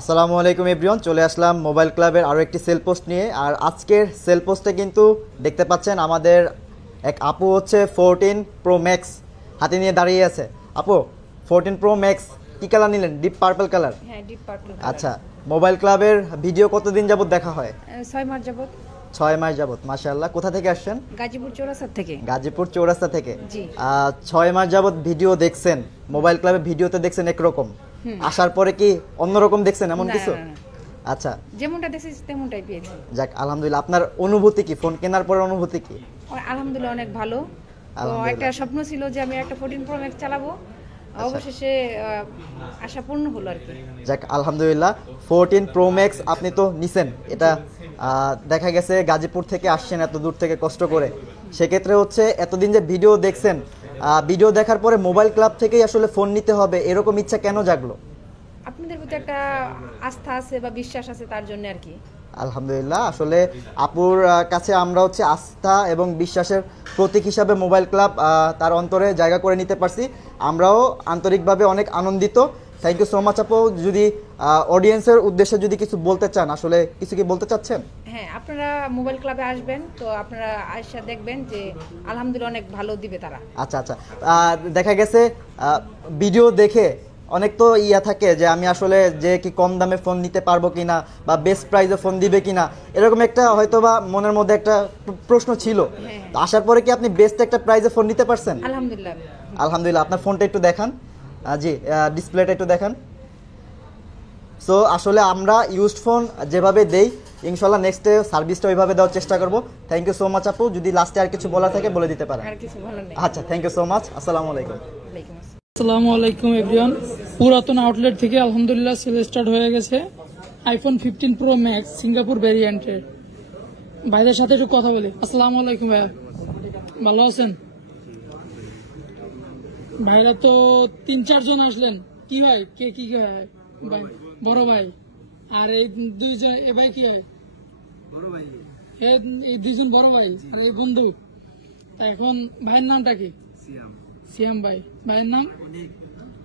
আসসালামু আলাইকুম এভরিওয়ান, চলে আসলাম মোবাইল ক্লাবের আরও একটি সেল পোস্ট নিয়ে। আর আজকের সেল পোস্টে কিন্তু দেখতে পাচ্ছেন আমাদের এক আপু হচ্ছে 14 প্রো ম্যাক্স হাতে নিয়ে দাঁড়িয়ে আছে। আপু, 14 প্রো ম্যাক্স কি কালার নিলেন? Deep purple colour. হ্যাঁ, ডিপ পার্পল। আচ্ছা, মোবাইল ক্লাবের ভিডিও কতদিন যাবত দেখা হয়? 6 মাস যাবত। 6 মাস যাবত, মাশাআল্লাহ। কোথা থেকে আসছেন? গাজীপুর চৌরাস্তা থেকে। গাজীপুর চৌরাস্তা থেকে। জি। 6 মাস যাবত ভিডিও দেখছেন, মোবাইল ক্লাবের ভিডিওতে দেখছেন একরকম, আসার পরে কি অন্যরকম দেখছেন এমন কিছু? আচ্ছা, যেমনটা দেখছি তেমনটাই পেয়েছি। যাক, আলহামদুলিল্লাহ। আপনার অনুভূতি কি, ফোন কেনার পরে অনুভূতি কি? আলহামদুলিল্লাহ অনেক ভালো। তো একটা স্বপ্ন ছিল যে আমি একটা 14 প্রো ম্যাক্স চালাবো, অবশেষে আশা পূর্ণ হলো আর কি। যাক, আলহামদুলিল্লাহ। 14 প্রো ম্যাক্স আপনি তো নিছেন, এটা দেখা গেছে গাজীপুর থেকে আসছেন এত দূর থেকে কষ্ট করে। সেক্ষেত্রে হচ্ছে এতদিন যে ভিডিও দেখছেন, ভিডিও দেখার পরে মোবাইল ক্লাব থেকেই আসলে ফোন নিতে হবে এরকম ইচ্ছা কেন জাগলো? আপনাদের প্রতি একটা আস্থা আছে বা বিশ্বাস আছে, তার জন্য আর কি। আলহামদুলিল্লাহ। আসলে আপুর কাছে আমরা হচ্ছে আস্থা এবং বিশ্বাসের প্রতীক হিসাবে মোবাইল ক্লাব তার অন্তরে জায়গা করে নিতে পারছি। আমরাও আন্তরিকভাবে অনেক আনন্দিত। থ্যাংক ইউ সো মাচ আপু। যদি অডিয়েন্সের উদ্দেশ্যে যদি কিছু বলতে চান, আসলে কিছু কি বলতে চাচ্ছেন? হ্যাঁ, আপনারা মোবাইল ক্লাবে আসবেন, তো আপনারা আয়সা দেখবেন যে আলহামদুলিল্লাহ অনেক ভালো দিবে তারা। আচ্ছা আচ্ছা, দেখা গেছে ভিডিও দেখে অনেক তো ইয়া থাকে যে আমি আসলে যে কি কম দামে ফোন নিতে পারবো কিনা বা বেস্ট প্রাইসে ফোন দিবে কিনা, এরকম একটা হয়তো বা মনের মধ্যে একটা প্রশ্ন ছিল। তো আসার পরে কি আপনি বেস্ট একটা প্রাইসে ফোন নিতে পারছেন? আলহামদুলিল্লাহ। আলহামদুলিল্লাহ। আপনার ফোনটা একটু দেখান। জি, ডিসপ্লেটা একটু দেখান। সো আসলে আমরা ইউজড ফোন যেভাবে দেই, ইনশাল্লাহ নেক্সটে সার্ভিসটা ওইভাবে দেওয়ার চেষ্টা করব। থ্যাংক ইউ সো মাচ আপু। যদি লাস্টে আর কিছু বলার থাকে বলে দিতে পারেন। আর কিছু বলার নেই। আচ্ছা, থ্যাংক ইউ সো মাচ। আসসালামু আলাইকুম। ওয়ালাইকুম আসসালাম। আসসালামু আলাইকুম এভরিওয়ান। পুরাতন আউটলেট থেকে আলহামদুলিল্লাহ সেল স্টার্ট হয়ে গেছে আইফোন 15 প্রো ম্যাক্স সিঙ্গাপুর ভ্যারিয়েন্টের। ভাইদের সাথে একটু কথা বলি। আসসালামু আলাইকুম ভাইয়া, ভালো আছেন? ভাইরা তো 3-4 জন আসলেন। কি ভাই, কে কি হয়? ভাই বড় ভাই, আর এই দুইজন এ ভাই কি হয়? বড় ভাই। এই দুইজন বড় ভাই আর এই বন্ধু। তা এখন ভাইয়ের নামটা কি? সিয়াম ভাই। ভাইয়ের নাম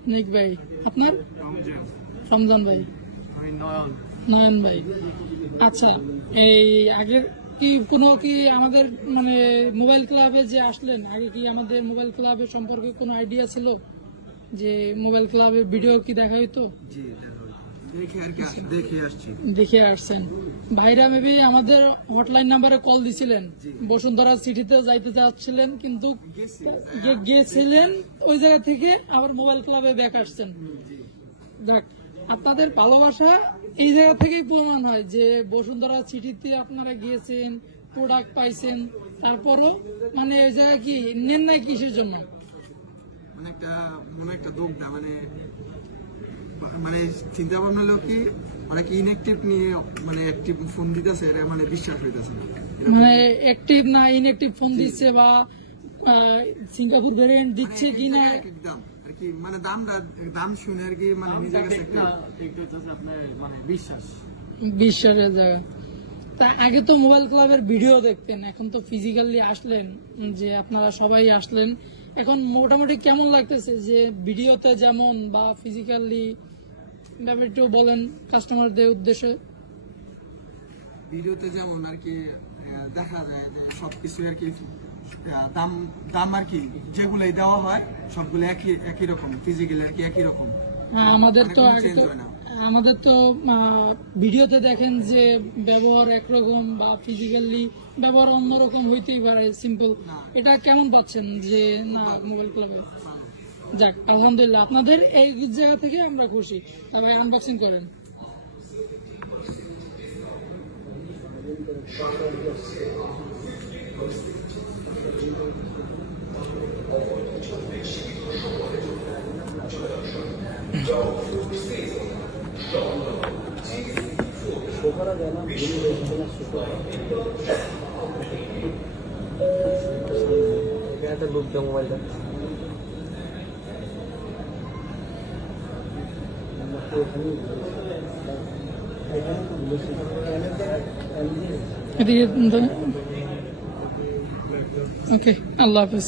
অনেক ভাই। আপনার? রমজান ভাই। নয়ন ভাই। আচ্ছা, এই আগের কি কোনো কি আমাদের মানে মোবাইল ক্লাবে যে আসলেন, আগে কি আমাদের মোবাইল ক্লাবের সম্পর্কে কোনো আইডিয়া ছিল যে মোবাইল ক্লাবে ভিডিও কি দেখা হইতো? দেখে আসছেন। ভাইরা মেবি আমাদের হটলাইন নাম্বারে কল দিছিলেন, বসুন্ধরা সিটিতে যাইতে চাচ্ছিলেন, কিন্তু গেছিলেন ওই জায়গা থেকে আবার মোবাইল ক্লাবে ব্যাক আসছেন। যাক, আপনাদের ভালোবাসা এই জায়গা থেকেই প্রমাণ হয় যে বসুন্ধরা সিটিতে আপনারা গিয়েছেন, প্রোডাক্ট পাইছেন, তারপরও মানে এই জায়গা কি নেন নাই কিসের জন্য? মানে চিন্তা ভাবনা হলো কি, অনেক ইনঅ্যাক্টিভ নিয়ে মানে অ্যাক্টিভ ফোন দিতেছে, এটা মানে বিশ্বাস হইতেছে না। মানে অ্যাক্টিভ না ইনঅ্যাক্টিভ ফোন দিচ্ছে বা সিঙ্গাপুর ভ্যারিয়েন্ট দিচ্ছে কি না দাম আর কি, মানে দাম শুনে আর কি, মানে নিজের কাছে একটা মানে বিশ্বাসের জায়গা। তা আগে তো মোবাইল ক্লাবের ভিডিও দেখতেন, এখন তো ফিজিক্যালি আসলেন, যে আপনারা সবাই আসলেন, এখন মোটামুটি কেমন লাগতেছে যে ভিডিওতে যেমন বা ফিজিক্যালি একটু বলেন কাস্টমারদের উদ্দেশ্যে। ভিডিওতে যেমন আর কি দেখা যায় যে সবকিছু আর কি দাম আর কি যেগুলোই দেওয়া হয় সবগুলো একই রকম, ফিজিক্যালি আর কি একই রকম। হ্যাঁ, আমাদের তো ভিডিওতে দেখেন যে ব্যবহার একরকম বা ফিজিক্যালি ব্যবহার অন্যরকম হইতেই পারে, সিম্পল। এটা কেমন পাচ্ছেন যে না মোবাইল ক্লাবে? যাক, আলহামদুলিল্লাহ, আপনাদের এই জায়গা থেকে আমরা খুশি। তবে আনবক্সিং করেন। মোবাইলটা ওকে, আল্লাহ হাফেজ।